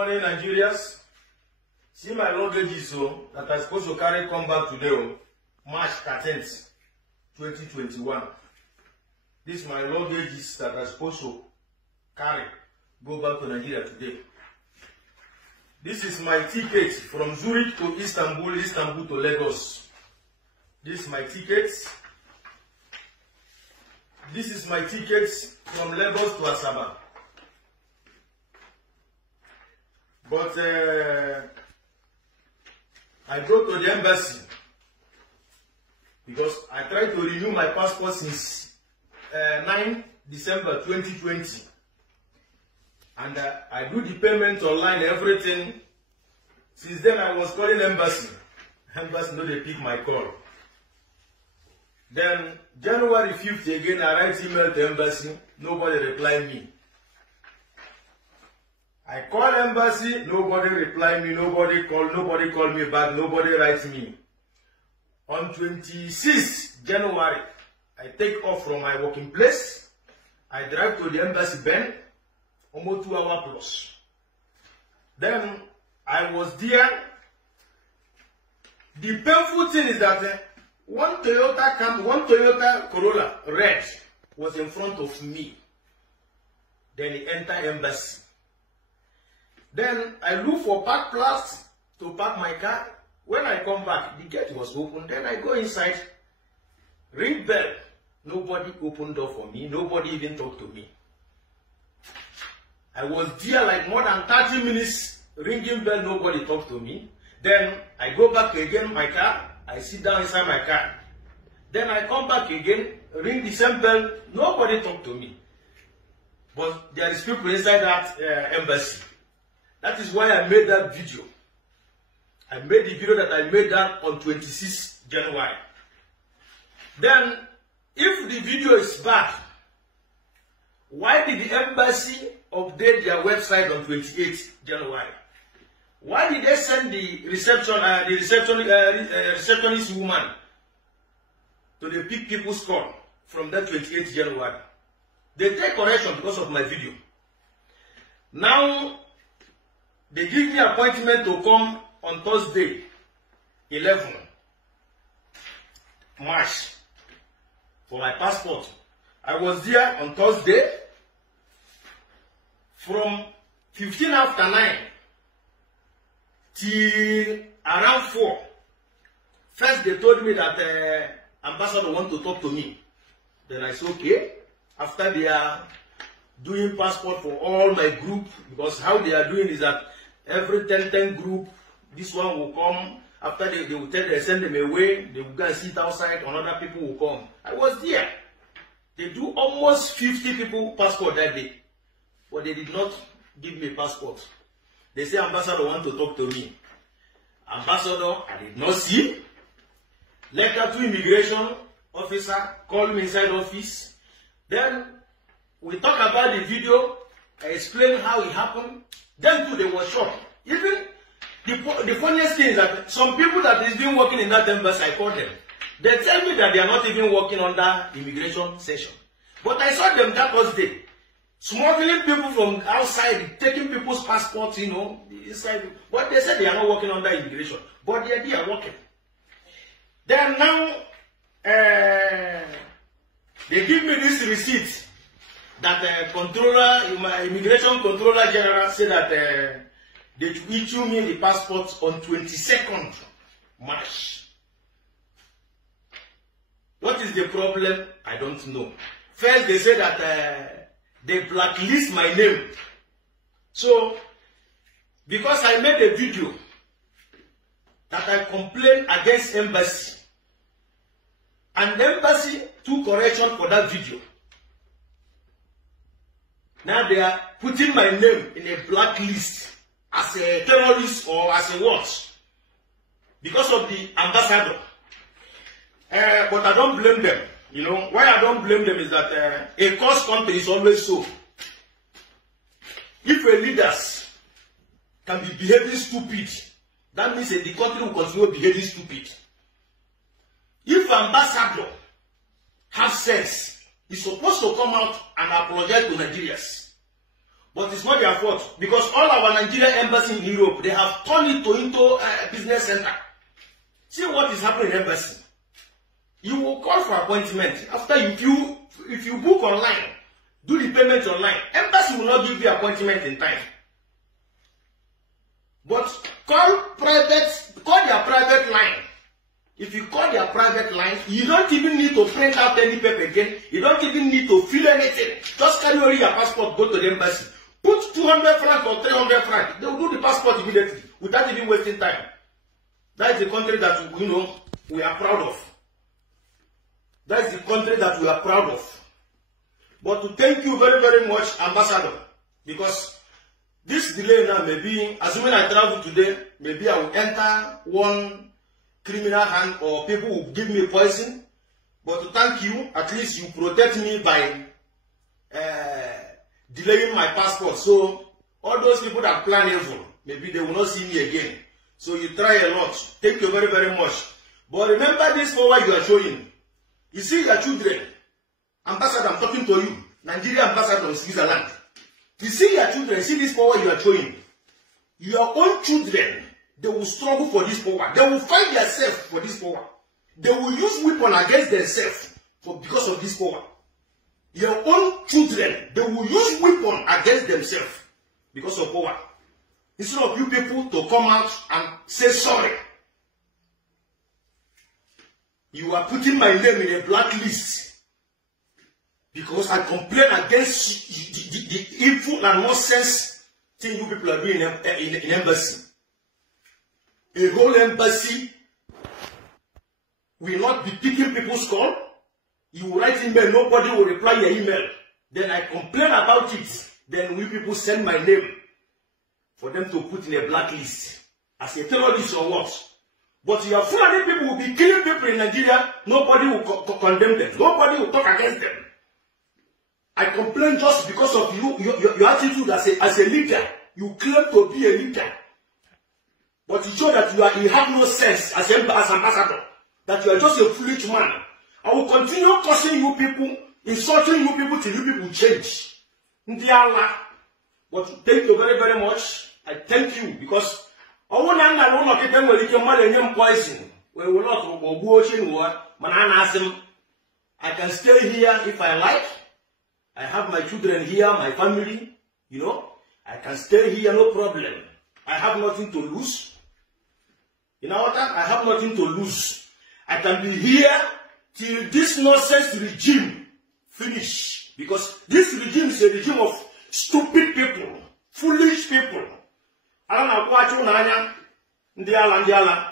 Morning, Nigerians. See my luggage so that I'm supposed to carry come back today, March 13th, 2021. This is my luggage that I'm supposed to carry, go back to Nigeria today. This is my ticket from Zurich to Istanbul, Istanbul to Lagos. This is my ticket. This is my ticket from Lagos to Asaba. But I go to the embassy because I tried to renew my passport since 9 December 2020. And I do the payment online, everything. Since then, I was calling embassy. Embassy no dey pick my call. Then January 5th again, I write email to embassy. Nobody reply me. I call embassy. Nobody reply me. Nobody call me back. Nobody writes me. On 26th January, I take off from my working place. I drive to the embassy Ben. Almost 2 hours plus. Then I was there. The painful thing is that one Toyota Corolla red was in front of me. Then he entered embassy. Then I look for park place to park my car. When I come back, the gate was open. Then I go inside, ring bell. Nobody opened door for me. Nobody even talked to me. I was there like more than 30 minutes, ringing bell, nobody talked to me. Then I go back again, my car, I sit down inside my car. Then I come back again, ring the same bell, nobody talked to me. But there is people inside that embassy. That is why I made that video. I made the video that I made that on 26th January. Then, if the video is bad, why did the embassy update their website on 28th January? Why did they send the receptionist woman to the pick people's call from that 28th January? They take correction because of my video. Now, they give me appointment to come on Thursday, 11 March, for my passport. I was there on Thursday from 15 after 9 till around 4. First, they told me that ambassador want to talk to me. Then I said, okay. After they are doing passport for all my group, because how they are doing is that every 10 group, this one will come. After they will tell they send them away, they will go and sit outside, another people will come. I was there. They do almost 50 people passport that day. But they did not give me a passport. They say ambassador want to talk to me. Ambassador, I did not see. Letter to immigration officer, call me inside office. Then we talk about the video. I explain how it happened. Then too, they were shocked. Even the funniest thing is that some people that is been working in that embassy, I call them. They tell me that they are not even working under immigration session. But I saw them that Thursday, smuggling people from outside, taking people's passports, you know, inside. But they said they are not working under immigration. But they are working. Then now, they give me this receipt that my immigration controller general said that they issue me the passport on 22nd March. What is the problem? I don't know. First, they say that they blacklist my name. So, because I made a video that I complained against embassy, and the embassy took correction for that video. Now they are putting my name in a blacklist as a terrorist or as a what? Because of the ambassador. But I don't blame them. You know, why I don't blame them is that a cost country is always so. If a leaders can be behaving stupid, that means the country will continue behaving stupid. If ambassador has sense, he's supposed to come out and apologize to Nigerians. But it's not their fault because all our Nigerian embassy in Europe, they have turned it into a business center. See what is happening in embassy. You will call for appointment after if you book online, do the payment online. Embassy will not give you appointment in time. But call their private line. If you call their private line, you don't even need to print out any paper again. You don't even need to fill anything. Just carry over your passport, go to the embassy. Put 200 francs or 300 francs. They will do the passport immediately without even wasting time. That is the country that we are proud of. That is the country that we are proud of. But to thank you very, very much, Ambassador, because this delay now may be, assuming I travel today, maybe I will enter one criminal hand or people will give me poison. But to thank you, at least you protect me by delaying my passport. So all those people that plan evil, maybe they will not see me again. So you try a lot. Thank you very, very much. But remember this forward you are showing. You see your children. Ambassador, I'm talking to you. Nigeria ambassador in Switzerland. You see your children, see this power you are showing. Your own children, they will struggle for this power. They will fight themselves for this power. They will use weapon against themselves because of this power. Your own children, they will use weapon against themselves because of power. Instead of you people to come out and say sorry. You are putting my name in a blacklist because I complain against the evil and nonsense thing you people are doing in embassy. A whole embassy will not be picking people's call. You will write email, nobody will reply your email. Then I complain about it. Then we people send my name for them to put in a blacklist as a terrorist or what. But your Fulani people will be killing people in Nigeria. Nobody will condemn them. Nobody will talk against them. I complain just because of your attitude as a leader. You claim to be a leader. But you show that you have no sense as ambassador. That you are just a foolish man. I will continue cursing you people, insulting you people till you people change. But thank you very, very much. I thank you because I can stay here if I like. I have my children here, my family, I can stay here, no problem. I have nothing to lose. You know what? I have nothing to lose. I can be here till this nonsense regime finish. Because this regime is a regime of stupid people, foolish people. I don't know what you know. Ndiala.